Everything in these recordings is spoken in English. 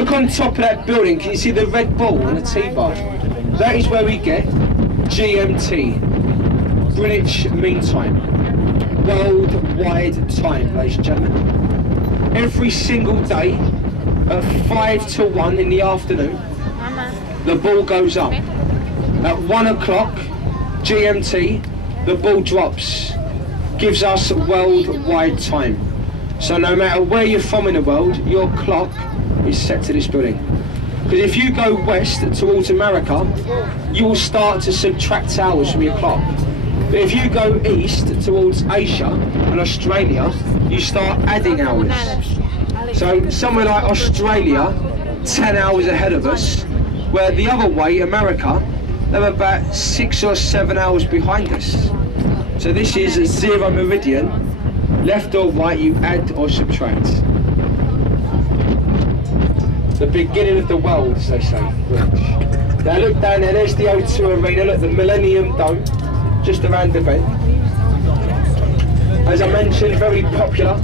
Look on top of that building, can you see the red ball on the T-bar? That is where we get GMT, Greenwich Mean Time, worldwide time, ladies and gentlemen. Every single day at 5 to 1 in the afternoon, the ball goes up. At 1 o'clock GMT, the ball drops, gives us worldwide time. So no matter where you're from in the world, your clock is set to this building. Because if you go west towards America, you will start to subtract hours from your clock. But if you go east towards Asia and Australia, you start adding hours. So somewhere like Australia, 10 hours ahead of us, where the other way, America, they're about 6 or 7 hours behind us. So this is a zero meridian, left or right, you add or subtract. The beginning of the world, as they say. Now look down there, there's the O2 Arena, look, the Millennium Dome, just around the bend. As I mentioned, very popular,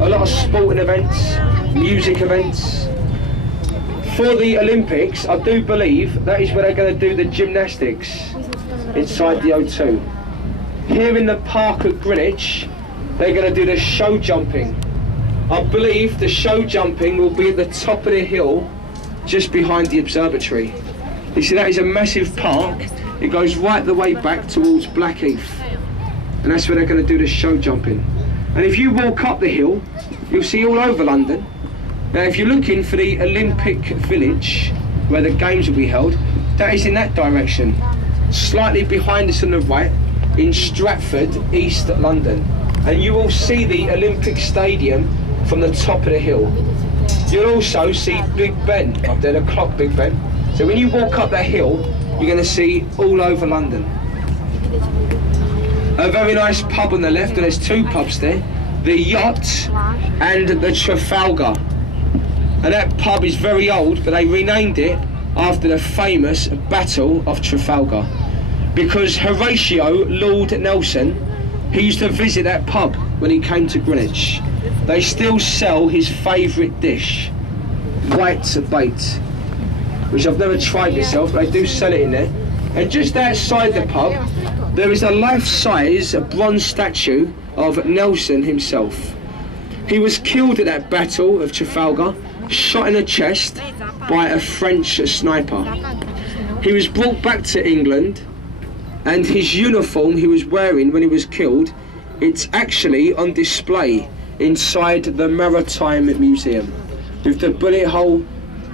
a lot of sporting events, music events. For the Olympics, I do believe that is where they're going to do the gymnastics inside the O2. Here in the park at Greenwich, they're going to do the show jumping. I believe the show jumping will be at the top of the hill, just behind the observatory. You see, that is a massive park. It goes right the way back towards Blackheath. And that's where they're going to do the show jumping. And if you walk up the hill, you'll see all over London. Now if you're looking for the Olympic Village, where the games will be held, that is in that direction. Slightly behind us on the right, in Stratford, East London. And you will see the Olympic Stadium from the top of the hill. You'll also see Big Ben up there, the clock Big Ben. So when you walk up that hill, you're going to see all over London. A very nice pub on the left, and there's two pubs there, the Yacht and the Trafalgar. And that pub is very old, but they renamed it after the famous Battle of Trafalgar. Because Horatio Lord Nelson, he used to visit that pub when he came to Greenwich. They still sell his favourite dish, white bait, which I've never tried myself, but they do sell it in there. And just outside the pub, there is a life-size bronze statue of Nelson himself. He was killed at that Battle of Trafalgar, shot in the chest by a French sniper. He was brought back to England, and his uniform he was wearing when he was killed, it's actually on display inside the Maritime Museum. With the bullet hole,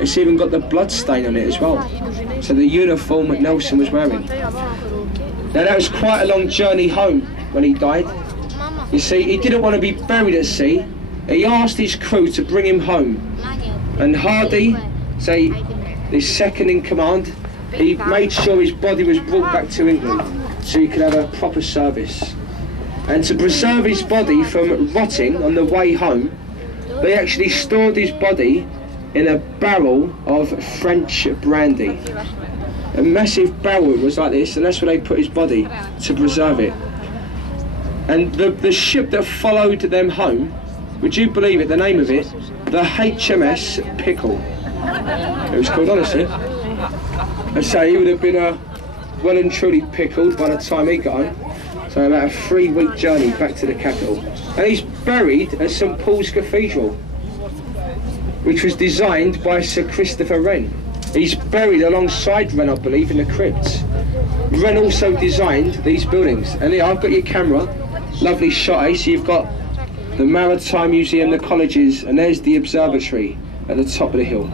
it's even got the blood stain on it as well. So the uniform that Nelson was wearing. Now that was quite a long journey home when he died. You see, he didn't want to be buried at sea. He asked his crew to bring him home. And Hardy, say, his second in command, he made sure his body was brought back to England so he could have a proper service. And to preserve his body from rotting on the way home, they actually stored his body in a barrel of French brandy. A massive barrel was like this, and that's where they put his body to preserve it. And the ship that followed them home, would you believe it, the name of it, the HMS Pickle. It was called, honestly. I'd say he would have been well and truly pickled by the time he got home. So about a 3-week journey back to the capital. And he's buried at St Paul's Cathedral, which was designed by Sir Christopher Wren. He's buried alongside Wren, I believe, in the crypt. Wren also designed these buildings. And here, I've got your camera, lovely shot, eh? So you've got the Maritime Museum, the colleges, and there's the observatory at the top of the hill.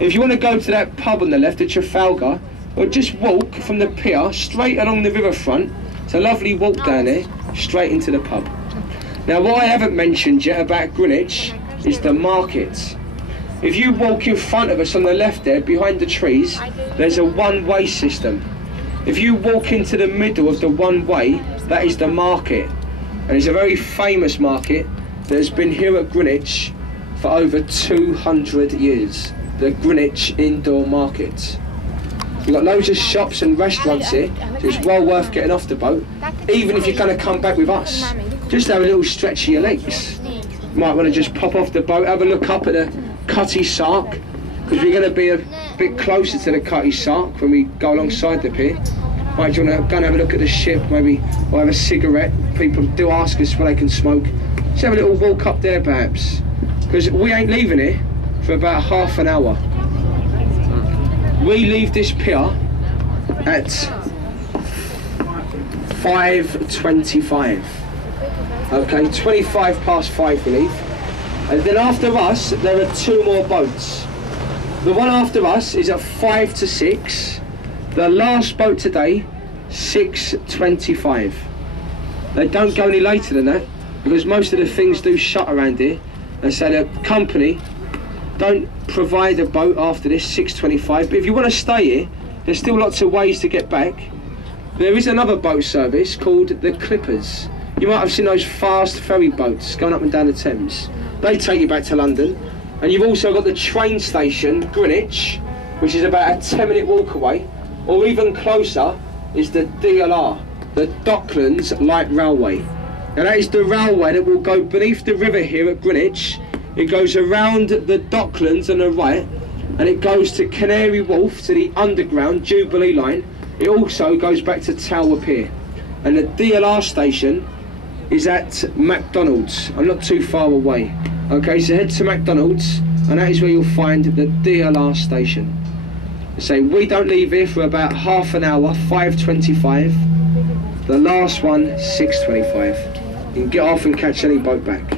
If you want to go to that pub on the left, the Trafalgar, or just walk from the pier straight along the riverfront. It's a lovely walk down there, straight into the pub. Now what I haven't mentioned yet about Greenwich is the market. If you walk in front of us on the left there, behind the trees, there's a one-way system. If you walk into the middle of the one-way, that is the market. And it's a very famous market that has been here at Greenwich for over 200 years. The Greenwich Indoor Market. We've got loads of shops and restaurants here, so it's well worth getting off the boat, even if you're going to come back with us. Just have a little stretch of your legs. You might want to just pop off the boat, have a look up at the Cutty Sark, because we're going to be a bit closer to the Cutty Sark when we go alongside the pier. Right, do you want to go and have a look at the ship, maybe, or have a cigarette? People do ask us where they can smoke. Let's have a little walk up there perhaps, because we ain't leaving here for about half an hour. We leave this pier at 5:25. Okay, 25 past 5 we leave. And then after us, there are 2 more boats. The one after us is at 5 to 6. The last boat today, 6:25. They don't go any later than that, because most of the things do shut around here. And so the company don't provide a boat after this, 6:25. But if you want to stay here, there's still lots of ways to get back. There is another boat service called the Clippers. You might have seen those fast ferry boats going up and down the Thames. They take you back to London. And you've also got the train station, Greenwich, which is about a 10-minute walk away. Or even closer is the DLR, the Docklands Light Railway. Now that is the railway that will go beneath the river here at Greenwich. It goes around the Docklands on the right, and it goes to Canary Wharf, to the underground Jubilee line. It also goes back to Tower Pier. And the DLR station is at McDonald's. I'm not too far away. Okay, so head to McDonald's, and that is where you'll find the DLR station. So we don't leave here for about half an hour, 5:25. The last one, 6:25. You can get off and catch any boat back.